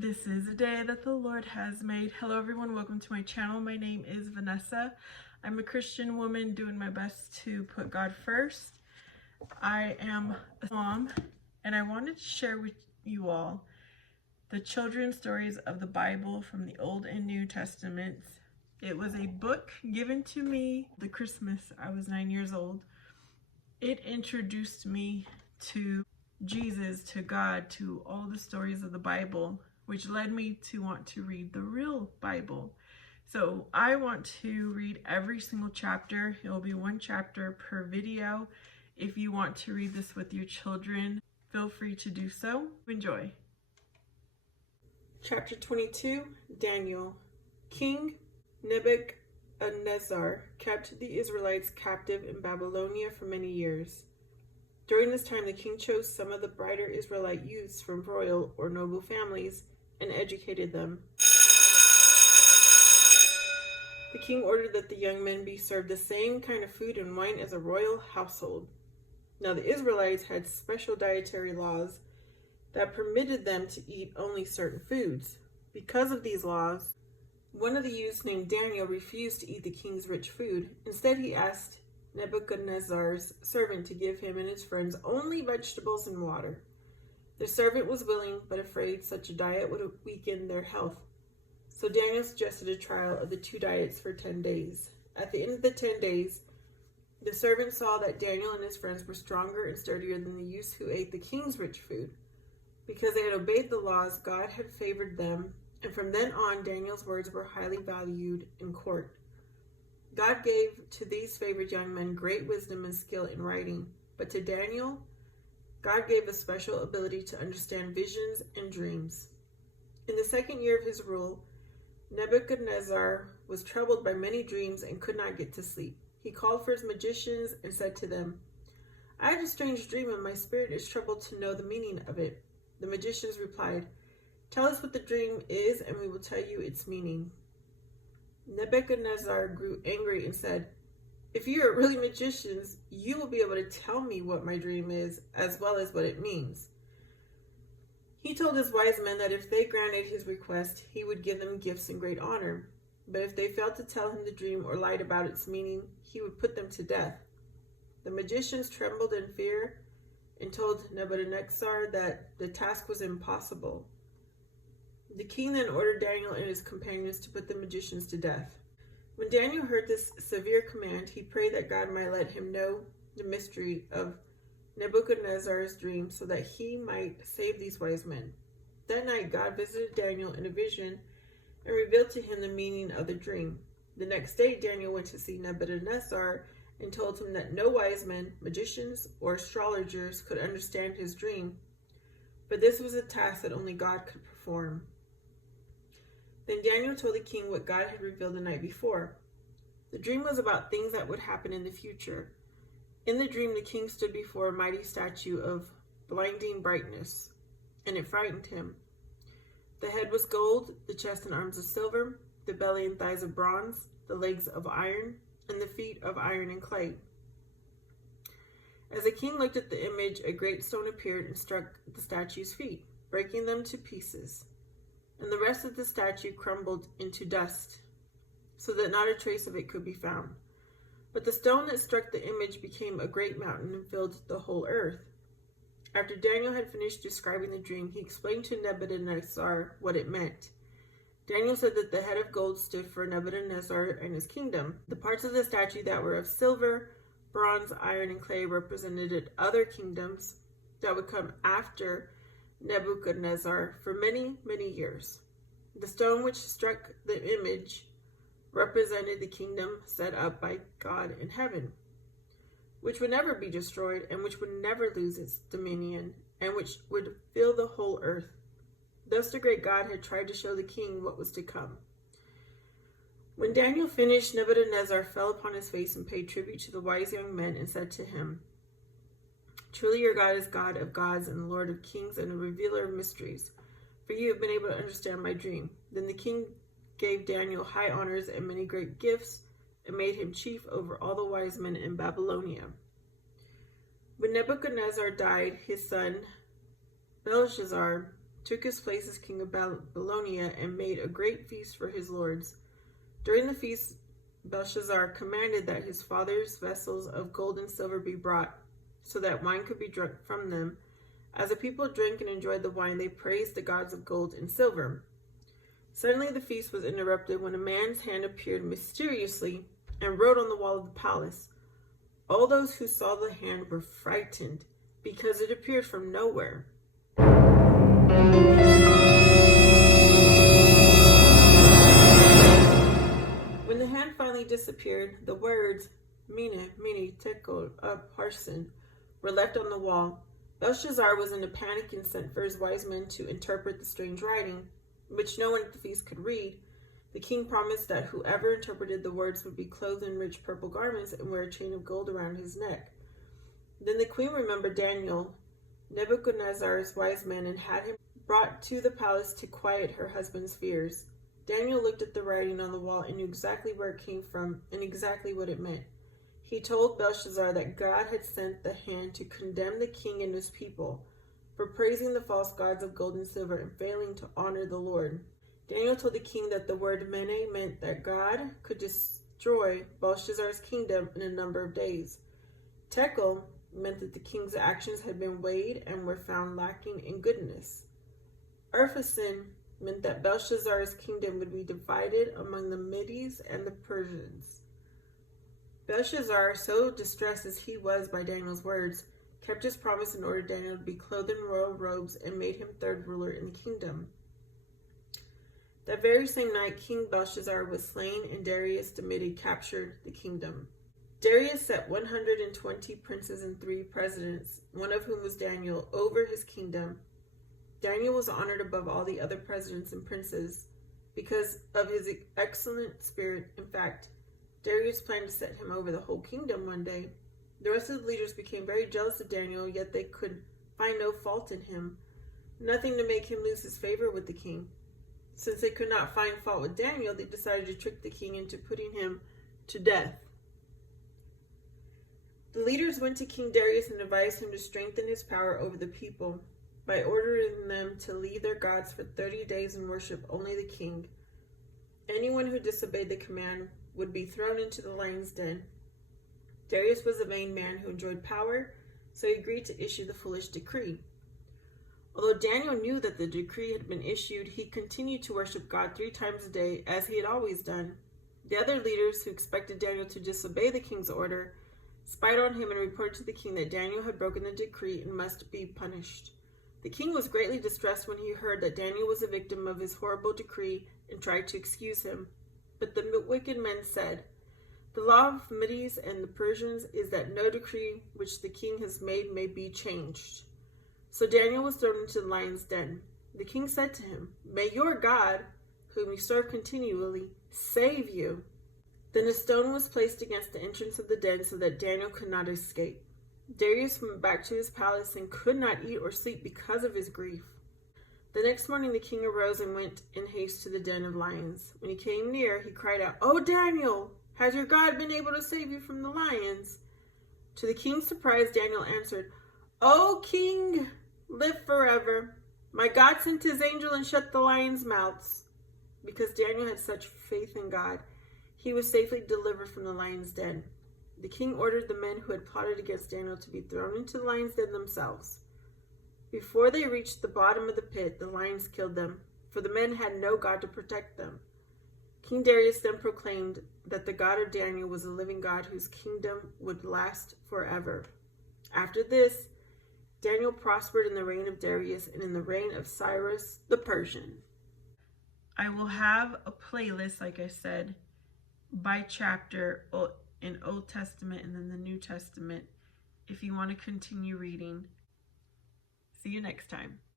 This is a day that the Lord has made. Hello everyone, welcome to my channel. My name is Vanessa. I'm a Christian woman doing my best to put God first. I am a mom and I wanted to share with you all the children's stories of the Bible from the Old and New Testaments. It was a book given to me the Christmas I was 9 years old. It introduced me to Jesus, to God, to all the stories of the Bible, which led me to want to read the real Bible. So I want to read every single chapter. It will be one chapter per video. If you want to read this with your children, feel free to do so. Enjoy. Chapter 22, Daniel. King Nebuchadnezzar kept the Israelites captive in Babylonia for many years. During this time, the king chose some of the brighter Israelite youths from royal or noble families and educated them. The king ordered that the young men be served the same kind of food and wine as a royal household. Now the Israelites had special dietary laws that permitted them to eat only certain foods. Because of these laws, one of the youths named Daniel refused to eat the king's rich food. Instead, he asked Nebuchadnezzar's servant to give him and his friends only vegetables and water. The servant was willing, but afraid such a diet would weaken their health. So Daniel suggested a trial of the two diets for 10 days. At the end of the 10 days, the servant saw that Daniel and his friends were stronger and sturdier than the youths who ate the king's rich food. Because they had obeyed the laws, God had favored them, and from then on, Daniel's words were highly valued in court. God gave to these favored young men great wisdom and skill in writing, but to Daniel, God gave a special ability to understand visions and dreams. In the second year of his rule, Nebuchadnezzar was troubled by many dreams and could not get to sleep. He called for his magicians and said to them, "I had a strange dream and my spirit is troubled to know the meaning of it." The magicians replied, "Tell us what the dream is and we will tell you its meaning." Nebuchadnezzar grew angry and said, "If you are really magicians, you will be able to tell me what my dream is, as well as what it means." He told his wise men that if they granted his request, he would give them gifts and great honor. But if they failed to tell him the dream or lied about its meaning, he would put them to death. The magicians trembled in fear and told Nebuchadnezzar that the task was impossible. The king then ordered Daniel and his companions to put the magicians to death. When Daniel heard this severe command, he prayed that God might let him know the mystery of Nebuchadnezzar's dream so that he might save these wise men. That night, God visited Daniel in a vision and revealed to him the meaning of the dream. The next day, Daniel went to see Nebuchadnezzar and told him that no wise men, magicians, or astrologers could understand his dream, but this was a task that only God could perform. Then Daniel told the king what God had revealed the night before. The dream was about things that would happen in the future. In the dream, the king stood before a mighty statue of blinding brightness, and it frightened him. The head was gold, the chest and arms of silver, the belly and thighs of bronze, the legs of iron, and the feet of iron and clay. As the king looked at the image, a great stone appeared and struck the statue's feet, breaking them to pieces. And the rest of the statue crumbled into dust, so that not a trace of it could be found. But the stone that struck the image became a great mountain and filled the whole earth. After Daniel had finished describing the dream, he explained to Nebuchadnezzar what it meant. Daniel said that the head of gold stood for Nebuchadnezzar and his kingdom. The parts of the statue that were of silver, bronze, iron, and clay represented other kingdoms that would come after Nebuchadnezzar for many, many years. The stone which struck the image represented the kingdom set up by God in heaven, which would never be destroyed and which would never lose its dominion and which would fill the whole earth. Thus the great God had tried to show the king what was to come. When Daniel finished, Nebuchadnezzar fell upon his face and paid tribute to the wise young men and said to him, "Truly your God is God of gods and the Lord of kings and a revealer of mysteries, for you have been able to understand my dream." Then the king gave Daniel high honors and many great gifts and made him chief over all the wise men in Babylonia. When Nebuchadnezzar died, his son Belshazzar took his place as king of Babylonia, and made a great feast for his lords. During the feast, Belshazzar commanded that his father's vessels of gold and silver be brought, so that wine could be drunk from them. As the people drank and enjoyed the wine, they praised the gods of gold and silver. Suddenly the feast was interrupted when a man's hand appeared mysteriously and wrote on the wall of the palace. All those who saw the hand were frightened, because it appeared from nowhere. When the hand finally disappeared, the words Mene, Mene, Tekel, Upharsin were left on the wall. Belshazzar was in a panic and sent for his wise men to interpret the strange writing, which no one at the feast could read. The king promised that whoever interpreted the words would be clothed in rich purple garments and wear a chain of gold around his neck. Then the queen remembered Daniel, Nebuchadnezzar's wise man, and had him brought to the palace to quiet her husband's fears. Daniel looked at the writing on the wall and knew exactly where it came from and exactly what it meant. He told Belshazzar that God had sent the hand to condemn the king and his people for praising the false gods of gold and silver and failing to honor the Lord. Daniel told the king that the word Mene meant that God could destroy Belshazzar's kingdom in a number of days. Tekel meant that the king's actions had been weighed and were found lacking in goodness. Upharsin meant that Belshazzar's kingdom would be divided among the Medes and the Persians. Belshazzar, so distressed as he was by Daniel's words, kept his promise and ordered Daniel to be clothed in royal robes and made him third ruler in the kingdom. That very same night, King Belshazzar was slain and Darius the Mede captured the kingdom. Darius set 120 princes and 3 presidents, one of whom was Daniel, over his kingdom. Daniel was honored above all the other presidents and princes because of his excellent spirit. In fact, Darius planned to set him over the whole kingdom one day. The rest of the leaders became very jealous of Daniel, yet they could find no fault in him, nothing to make him lose his favor with the king. Since they could not find fault with Daniel, they decided to trick the king into putting him to death. The leaders went to King Darius and advised him to strengthen his power over the people by ordering them to leave their gods for 30 days and worship only the king. Anyone who disobeyed the command would be thrown into the lion's den. Darius was a vain man who enjoyed power, so he agreed to issue the foolish decree. Although Daniel knew that the decree had been issued, he continued to worship God 3 times a day, as he had always done. The other leaders, who expected Daniel to disobey the king's order, spied on him and reported to the king that Daniel had broken the decree and must be punished. The king was greatly distressed when he heard that Daniel was a victim of his horrible decree and tried to excuse him. But the wicked men said, "The law of Medes and the Persians is that no decree which the king has made may be changed." So Daniel was thrown into the lion's den. The king said to him, "May your God, whom you serve continually, save you." Then a stone was placed against the entrance of the den so that Daniel could not escape. Darius went back to his palace and could not eat or sleep because of his grief. The next morning the king arose and went in haste to the den of lions. When he came near, he cried out, "Oh, Daniel, has your God been able to save you from the lions?" To the king's surprise, Daniel answered, "O king, live forever. My God sent his angel and shut the lions' mouths." Because Daniel had such faith in God, he was safely delivered from the lion's den. The king ordered the men who had plotted against Daniel to be thrown into the lion's den themselves. Before they reached the bottom of the pit, the lions killed them, for the men had no God to protect them. King Darius then proclaimed that the God of Daniel was a living God whose kingdom would last forever. After this, Daniel prospered in the reign of Darius and in the reign of Cyrus the Persian. I will have a playlist, like I said, by chapter in Old Testament and then the New Testament if you want to continue reading. See you next time.